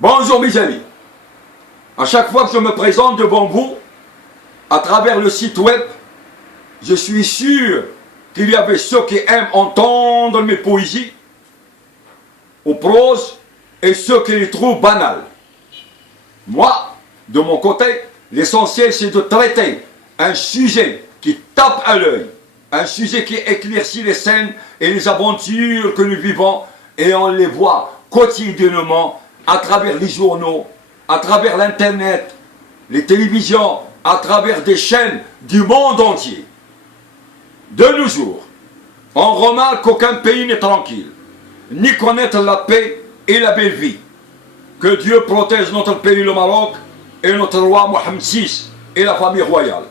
Bonjour mes amis. À chaque fois que je me présente devant vous, à travers le site web, je suis sûr qu'il y avait ceux qui aiment entendre mes poésies, aux proses, et ceux qui les trouvent banales. Moi, de mon côté, l'essentiel c'est de traiter un sujet qui tape à l'œil, un sujet qui éclaircit les scènes et les aventures que nous vivons, et on les voit quotidiennement à travers les journaux, à travers l'internet, les télévisions, à travers des chaînes du monde entier. De nos jours, on remarque qu'aucun pays n'est tranquille, ni connaître la paix et la belle vie. Que Dieu protège notre pays, le Maroc, et notre roi Mohamed VI et la famille royale.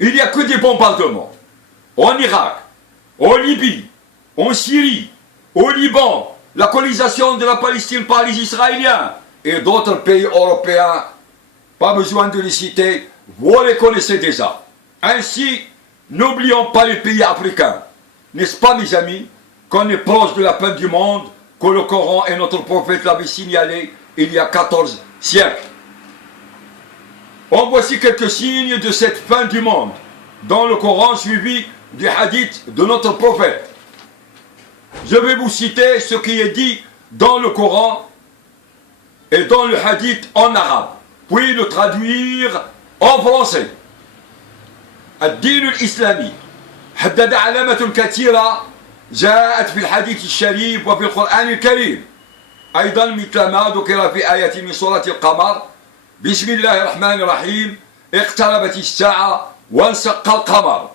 Il n'y a que des bombardements en Irak, en Libye, en Syrie, au Liban, la colonisation de la Palestine par les Israéliens et d'autres pays européens. Pas besoin de les citer, vous les connaissez déjà. Ainsi, n'oublions pas les pays africains. N'est-ce pas, mes amis, qu'on est proche de la fin du monde, que le Coran et notre prophète l'avaient signalé il y a 14 siècles. En voici quelques signes de cette fin du monde dans le Coran suivi du hadith de notre prophète. Je vais vous citer ce qui est dit dans le Coran et dans le hadith en arabe, puis le traduire en français. الدين الإسلامي حدد علامة كثيرة جاءت في الحديث الشريف وفي القرآن الكريم، أيضا مثل ما ذكر في آية من سورة القمر: بسم الله الرحمن الرحيم اقتربت الساعة وانشق القمر.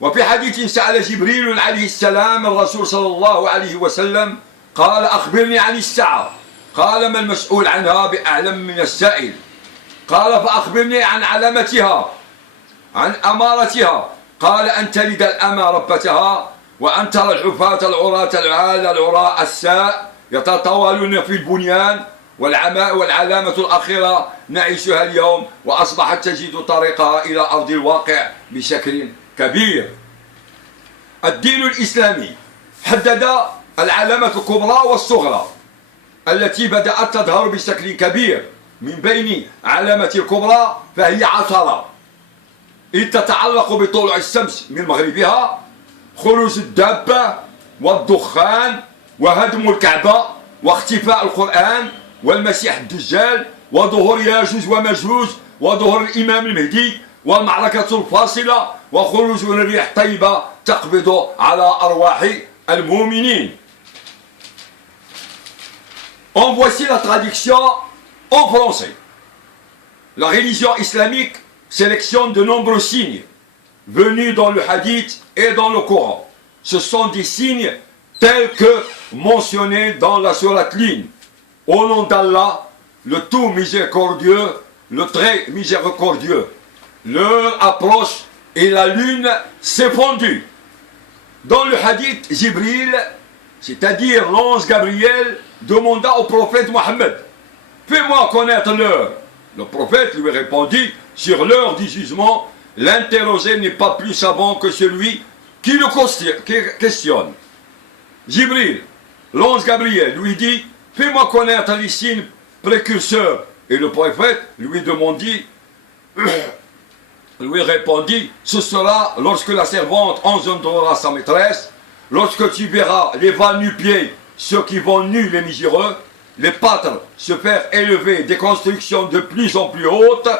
وفي حديث سأل جبريل عليه السلام الرسول صلى الله عليه وسلم قال: أخبرني عن الساعة، قال: ما المسؤول عنها بأعلم من السائل، قال: فأخبرني عن علامتها، عن أمارتها، قال: أن تلد الأمى ربتها، وأن ترى الحفاة العراة العالة العراء الساء يتطاولون في البنيان، والعلامة الأخيرة نعيشها اليوم وأصبحت تجد طريقها إلى أرض الواقع بشكل كبير. الدين الإسلامي حدد العلامة الكبرى والصغرى التي بدأت تظهر بشكل كبير. من بين علامة الكبرى فهي عثرة، إذ تتعلق بطلوع الشمس من مغربها، خروج الدابة والدخان وهدم الكعبة واختفاء القرآن والمسيح الدجال وظهور ياجوج وماجوج وظهور الإمام المهدي والمعركة الفاصلة وخروج الريح طيبة تقبض على أرواح المؤمنين. En voici la traduction en français. La religion islamique sélectionne de nombreux signes venus dans le hadith et dans le Coran. Ce sont des signes tels que mentionnés dans la sourate Ligne. Au nom d'Allah, le tout miséricordieux, le très miséricordieux. L'heure approche et la lune s'est fondue. Dans le hadith, Jibril, c'est-à-dire l'ange Gabriel, demanda au prophète Mohammed: fais-moi connaître l'heure. Le prophète lui répondit: sur l'heure du jugement, l'interrogé n'est pas plus savant que celui qui le questionne. Jibril, l'ange Gabriel, lui dit: fais-moi connaître les signes précurseurs. Et le prophète lui répondit: ce sera lorsque la servante engendrera sa maîtresse, lorsque tu verras les va-nu-pieds, ceux qui vont nus les miséreux, les pâtres se faire élever des constructions de plus en plus hautes,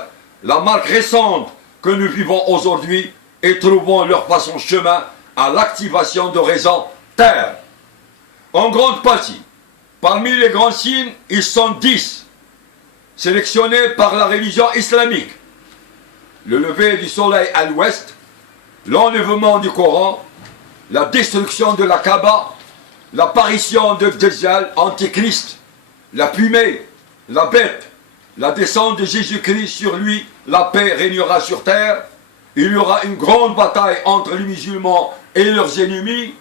la marque récente que nous vivons aujourd'hui, et trouvons leur façon chemin à l'activation de raisons terre. En grande partie, parmi les grands signes, ils sont 10, sélectionnés par la religion islamique: le lever du soleil à l'ouest, l'enlèvement du Coran, la destruction de la Kaaba, l'apparition de Dajjal, Antichrist, la fumée, la bête, la descente de Jésus-Christ sur lui, la paix régnera sur terre, il y aura une grande bataille entre les musulmans et leurs ennemis,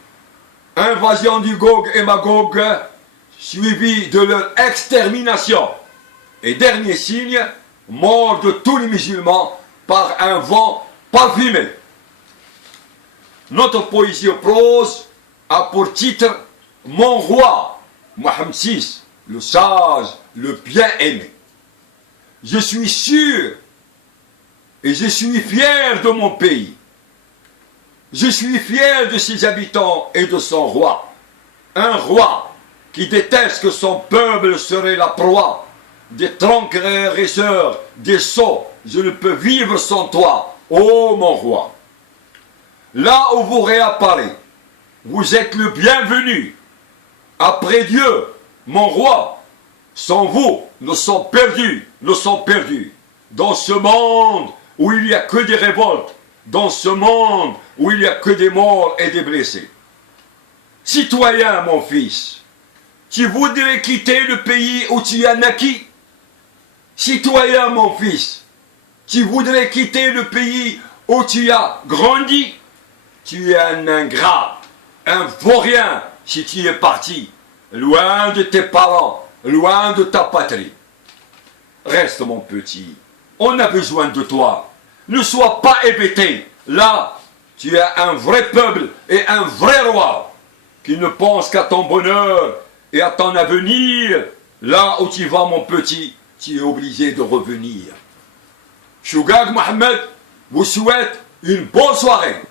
invasion du Gog et Magog, suivie de leur extermination. Et dernier signe, mort de tous les musulmans par un vent parfumé. Notre poésie prose a pour titre Mon roi, Mohamed VI, le sage, le bien-aimé. Je suis sûr et je suis fier de mon pays. Je suis fier de ses habitants et de son roi. Un roi qui déteste que son peuple serait la proie des transgresseurs, des sots. Je ne peux vivre sans toi, ô mon roi. Là où vous réapparaissez, vous êtes le bienvenu. Après Dieu, mon roi, sans vous, nous sommes perdus, nous sommes perdus. Dans ce monde où il n'y a que des révoltes, dans ce monde où il n'y a que des morts et des blessés. Citoyen, mon fils, tu voudrais quitter le pays où tu as naquis? Citoyen, mon fils, tu voudrais quitter le pays où tu as grandi? Tu es un ingrat, un vaurien si tu es parti, loin de tes parents, loin de ta patrie. Reste, mon petit, on a besoin de toi. Ne sois pas hébété. Là, tu as un vrai peuple et un vrai roi qui ne pense qu'à ton bonheur et à ton avenir. Là où tu vas, mon petit, tu es obligé de revenir. Chougag Mohamed vous souhaite une bonne soirée.